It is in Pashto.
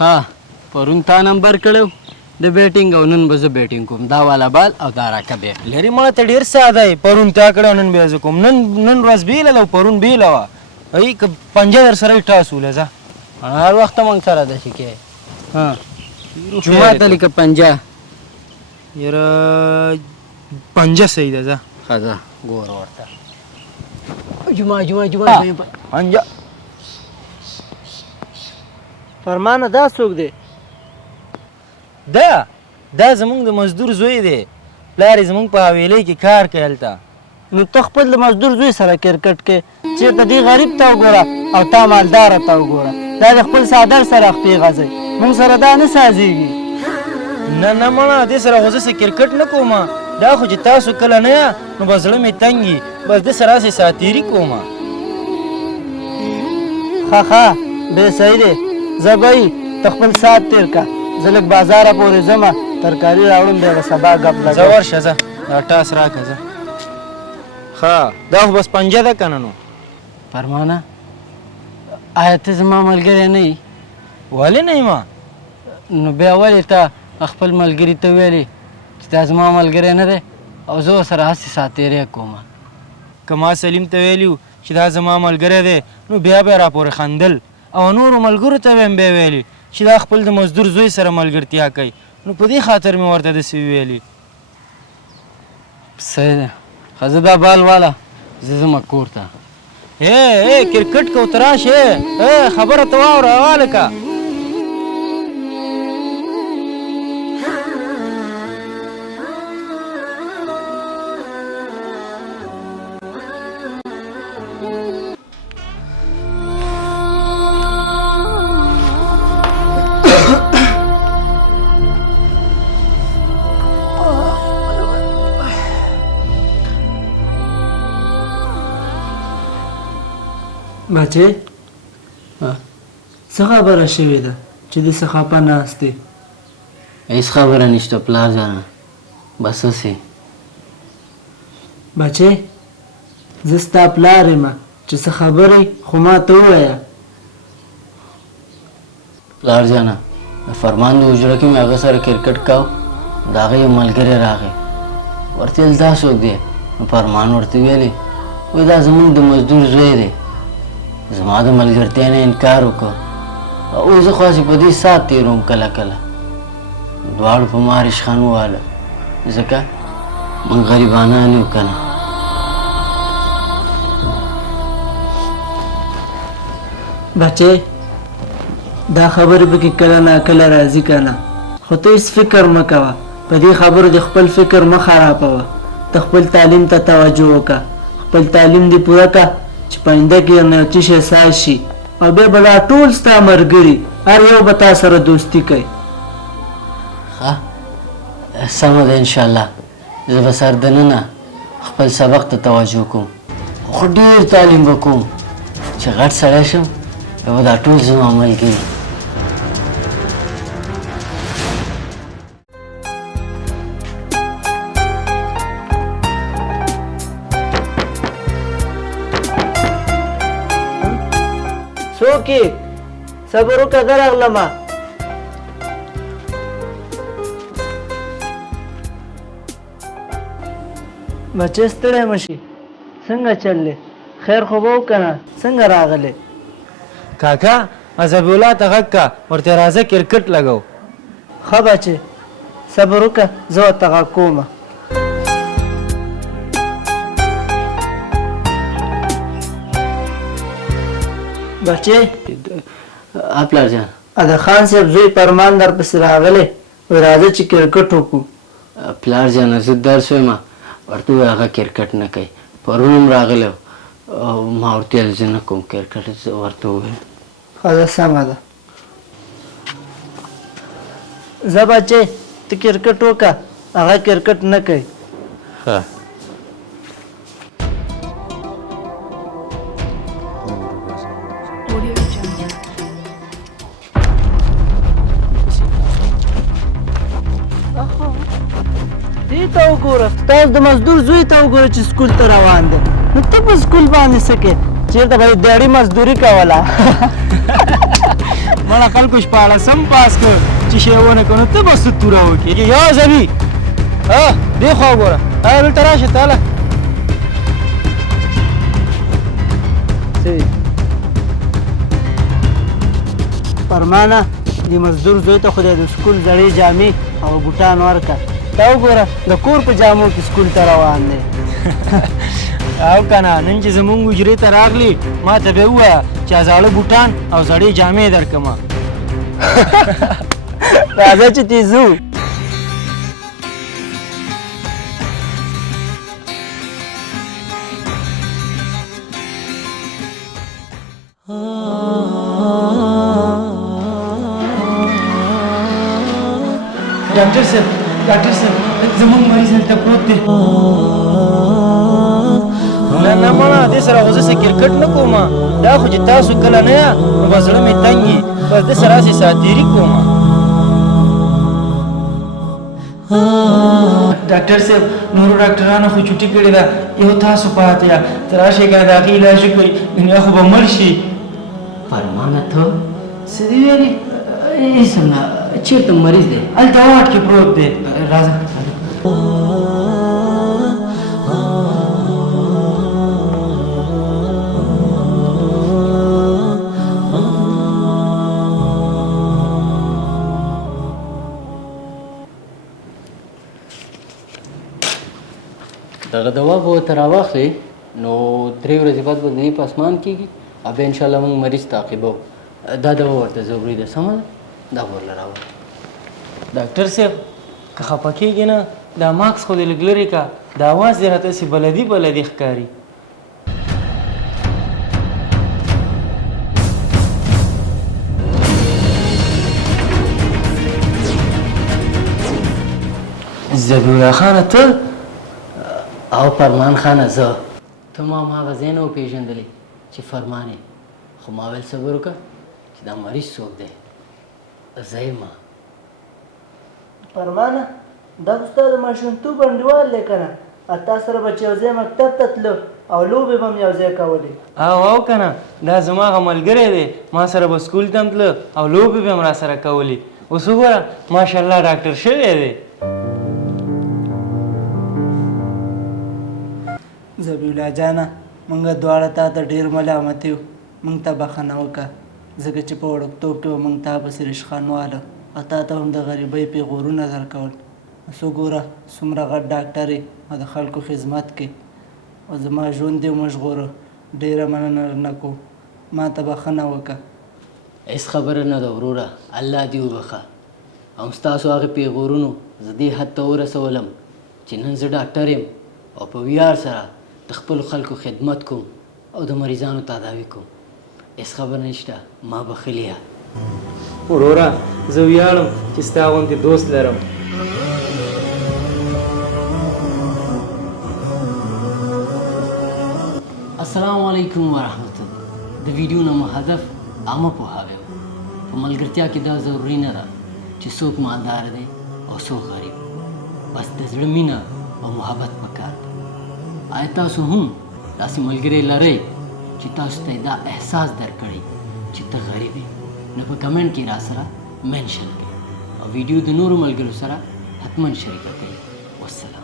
ها پرون تا نمبر کړو د بیټینګ او نن به زه بیټینګ کوم دا والا بال او دا راکبې لري مړه ته ډېر ساده دی پرون تا کړی نن بیا زه کوم نن ورځ بېله ده او پرون بېله وه ای که پنجه در سره ټاس ولې ځه هر وخت موږ سره داسې کې جومات علی که پنجه یاره پنجه صحیح ده ځه ښه ځه ګوره ورته جمعه پنجه فرمانه دا څوک دی دا زمونږ د مزدور زوی دی پلار یې زمونږ په حویلۍ کې کار کوي هلته نو ته خپل د مزدور زوی سره کرکټ کې چېرته دې غریب ته وګوره او تا مالداره ته وګوره دا د خپل څادر سره خپې غځئ موږ سره دا نه سازېږي نه مړه دې سره خو زه کرکټ نه کوم دا خو چې تاسو کله نه یا نو به زړه مې تنګي بس دې سره هسې ساتیري کوم ښه بې صحیح دی زه به ته خپل ساعت تېر که زه لږ بازاره پورې ځمه ترکاري راوړم بیا به سبا ګپ لګوم زه ورشه ځه دا ټاس راکړه ځه ښه دا خو بس پنجه ده که نه نو فرمانه آیا ته زما ملګری نه یې ولې نه یم نو بیا ولې ته خپل ملګري ته ویلې چې دا زما ملګری نه دی او زه ورسره هسې ساتیری کوم که ما سلیم ته ویلي چې دا زما ملګری دی نو بیا به یې راپورې خندل او نورو ملګرو ته به هم بیا ویلي چې دا خپل د مزدور زوی سره ملګرتیا کوي نو په دې خاطر مې ورته داسې ویلي صحیح ده ښه زه دا بال واله زه ځمه کور ته کرکټ کو ته راشې خبره ته واوره هلکه بچې څه خبره شوې ده چې دې څه خفه ناست دی هېڅ خبره نشته پلار جانه بس هسې بچې زه ستا پلار یم چې څه خبرې خو ما ته ووایه پلار جانه د فرمان د حجره کې مې هغه سره کرکټ کاو د هغه یو ملګری راغی ورته ویل دا څوک دی نو فرمان ورته ویلې وایي دا زموږ د مزدور زوی دی زما د ملګرتیا نه انکار وکړ او زه خو هسې په دې سات تېروم کله کله دواړو په ما رشخان وواله ځکه موږ غریبانان یو که نه بچې دا خبرې پکې کله نا کله راځي که نه خو ته هېڅ فکر مه کوه په دې خبرو د خپل فکر مه خرابوه ته خپل تعلیم ته توجه وکړه خپل تعلیم دې پوره کړه چې پاینده کې نه څه شی ساز شي او بیا به دا ټول ستا ملګري هر یو به تا سره دوستي کوي ښه سمه ده انشاءالله زه به سر دننه خپل سبق ته توجه کوم خو ډېر تعلیم به کوم چې غټ سړی شم بیا به دا ټول زما ملګري څوک یې صبر وکړه درغلمه بچې ستړی مه شي څنګه چل دی خیر خو به وکړه نه څنګه راغلی کاکا مذهبي الله ته غږ که ورته راځه کرکټ لګو ښه بچې صبر وکړه زه ورته غږ کومه بچې پلار جان د خان صاحب زوی فرمان در پسې راغلی وایي راځه چې کرکټ وکړو پلار جانه زه درس وایم ورته ووایه هغه کرکټ نه کوي پرون هم راغلی او ما ورته ویل زه نه کوم کرکټ زه ورته وویل ښه ده سمه ده زه بچې ته کرکټ وکړه هغه کرکټ نه کوي ښه دې ته وګوره تاسو د مزدور زوی ته وګوره چې سکول ته روان دی نو ته په سکول باندې څه کې چېرته به یې دیاړي مزدوري کوله مړه خلکو شپاړسم پاس کړ چې شی ونه کړو ته به څه توره وکړې یا زبي دې خوا وګوره دلته راشه تاله فرمانه د مزدور زوی ته خدای د سکول زړې جامې او بوټان ورکړه دا وګوره د کور په جامو کې سکول ته روان دی او کنه نن چې زمونږ حجرې ته راغلي ما ته به ووایه چې زاړه بوټان او زړې جامې درکړمه راځه چې تې ځو ډاکټر صاحب زمونږ مریض هلته پروت دی نه مړه دې سره خو زه څه کرکټ نه کوم دا خو چې تاسو کله نه یه نو به زړه مې تنګي بس دې سره هسې ساعتېري کوم ډاکټر صاحب نورو ډاکټرانو خو چوټي کړې ده یو تاسو پاتې یا ته راشئ که د هغې علاج وکړئ دنیا خو به مړ شي فرمانه ته څه دې ویلې اسم نه چېرته مریض دی هلته واټ کې پروت دی راځه دغه دوا به ورته راواخلې نو 3 ورځې بعد به د دې په اسمان کېږي او بیا انشاءالله موږ مریض تعقیبو دا دوا ورته ضروري ده سمه ده دا به ورله راوړه ډاکټر صاحب که خفه کېږي نه دا ماکس خو دې لږ لرې که دا اواز دې راته هسې بلدي ښکاري ذبیح الله خانه ته او فرمان خانه زه ته ما هغه ځای نه وپېژندلې چې فرمان یې خو ما ویل صبر وکړه چې دا مریض څوک دی زه یم فرمانه دا خو ستا د ماشومتوب انډیوال دی که نه تا سره به چې یو ځای مکتب ته تله او لوبې به م یو ځای کولې او که نه دا زما هغه ملګری دی ما سره به سکول ته هم تله او لوبې به هم را سره کولې اوس وګوره ماشاءالله ډاکټر شوی دی ذبیح الله جانه موږ دواړه تا ته ډېر ملامت یو موږ ته بخښنه وکړه ځکه چې په وړکتوب کې به موږ تا پسې رشخان واله او تا ته هم د غریبۍ پیغورونه درکول اوس وګوره څومره غټ ډاکټر یې او د خلکو خدمت کې او زما ژوند دې ومژغوره ډېره مننه نه کوم ما ته بخښنه وکړه هېڅ خبره نه ده وروره الله دې وبخښه او ستاسو هغې پیغورونو زه دې حد ته ورسولم چې نن زه ډاکټر یم او په ویاړ سره د خپلو خلکو خدمت کوم او د مریضانو تداوي کوم هېڅ خبره نشته ما بخښلې یم وروره زه ویاړم چې ستا غوندې دوست لرم السلام علیکم ورحمت الله د ویډیو نه مو هدف عامه پوهاوی و په ملګرتیا کې دا ضروري نه ده چې څوک مالدار دی او څوک غریب بس د زړه مینه او محبت پکار دی آیا تاسو هم داسې ملګری لرئ چې تاسو ته دا احساس درکړي چې ته غریب یې نو په کمنټ کې را سره منشن کړئ او ویډیو د نورو ملګرو سره حتما شریکه کړئ والسلام